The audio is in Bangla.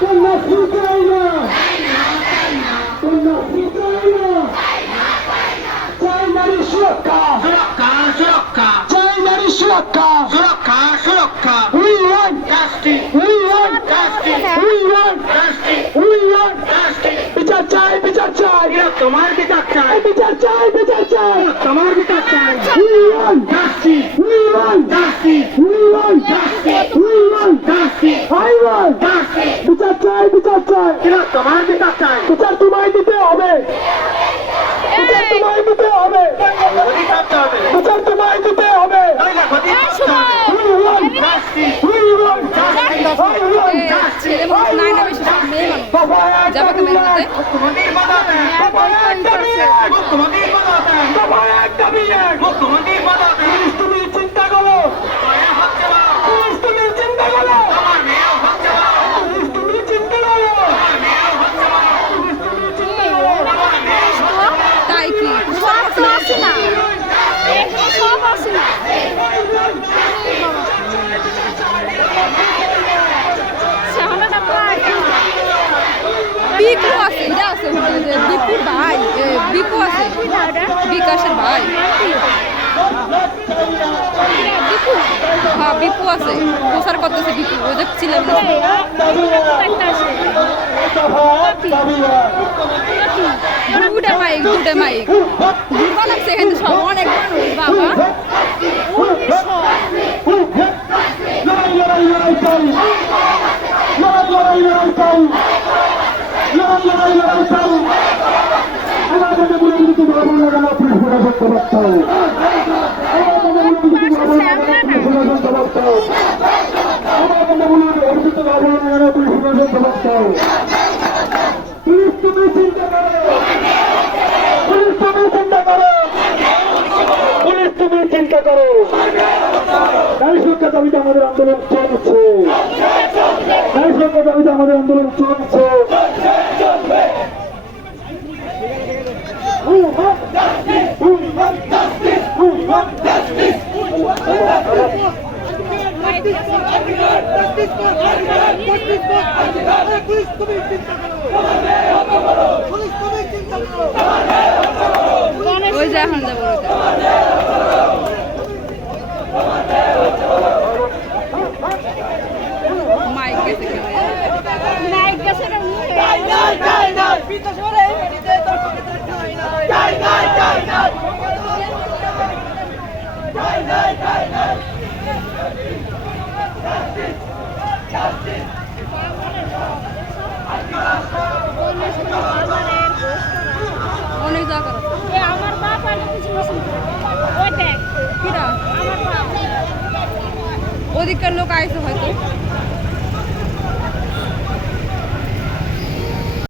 কন্যাশ্রী চাই না, কন্যাশ্রী চাই না, চাই নারী সুরক্ষা, সুরক্ষা সুরক্ষা চাই নারী সুরক্ষা, সুরক্ষা সুরক্ষা we want justice we want justice we want justice we want justice বিচার চাই, বিচার চাই, তোমার বিচার চাই বিচার চাই, বিচার চাই, তোমার বিচার চাই we want justice we want justice we want we want justice I want justice বিচার চাই, বিচার চাই, তোমার বিচার চাই বিচার তোমায় দিতে হবে, বিচার তোমায় দিতে হবে, গদি কাটতে হবে বিচার তোমায় দিতে হবে, নইলে গদি কাটতে হবে we want justice we want I want ছেলে মানুষ নাই না বেশি সব মেয়ে মানুষ বাবা এক যাবে দাবি কেমন এক, মতে মুখ্যমন্ত্রীর পদত্যাগ বাবা এক দাবি এক, মুখ্যমন্ত্রীর পদত্যাগ বাবা এক দাবি এক, মুখ্যমন্ত্রীর পদত্যাগ পুলিশ তুমি চিন্তা করো, মায়া হচ্ছে না পুলিশ তুমি চিন্তা করো, আমার মেয়েও হচ্ছে না পুলিশ তুমি চিন্তা করো, আমার মেয়েও হচ্ছে না পুলিশ তুমি চিন্তা করো, আমার মেয়েও হচ্ছে না তাই কি সব তো আসে না, এখানে সব আসে না। শ্যামলাটা প্রায় বিকু আছে এটা আছে যে বিপুর ভাই বিকু আছে বিকাশের ভাই হ্যাঁ বিপু আছে প্রচার করতেছে বিপু ওই যে ছিলাম না একটা আসে দুটা মাইক দুর্বা লাগছে এখানে সব অনেক মানুষ বাবা লড়াই লড়াই চাই, লড়াই লড়াই চাই, লড়াই লড়াই চাই, আমাদের বলে দিতে পারবো না কেন পুলিশ প্রশাসন জবাব দাও, আমাদের বলে দিতে পারবো না কেন পুলিশ প্রশাসন জবাব দাও, আমাদের বলে দিতে পারবো না কেন পুলিশ প্রশাসন জবাব দাও, পুলিশ তুমি চিন্তা করো, পুলিশ তুমি চিন্তা করো, পুলিশ তুমি চিন্তা করো, নারী সুরক্ষা দাবিতে আমাদের আন্দোলন চলছে, নারী সুরক্ষা দাবিতে আমাদের আন্দোলন চলছে, We want justice! We want justice! We want justice! ওই যে এখন যাবো মাইক গেছে নাইট গেছে না অনেক জায়গা আমার বাপ আর কিছু ওই দেখ কিরা আমার বাপ ওদিককার লোক আইসে হয়তো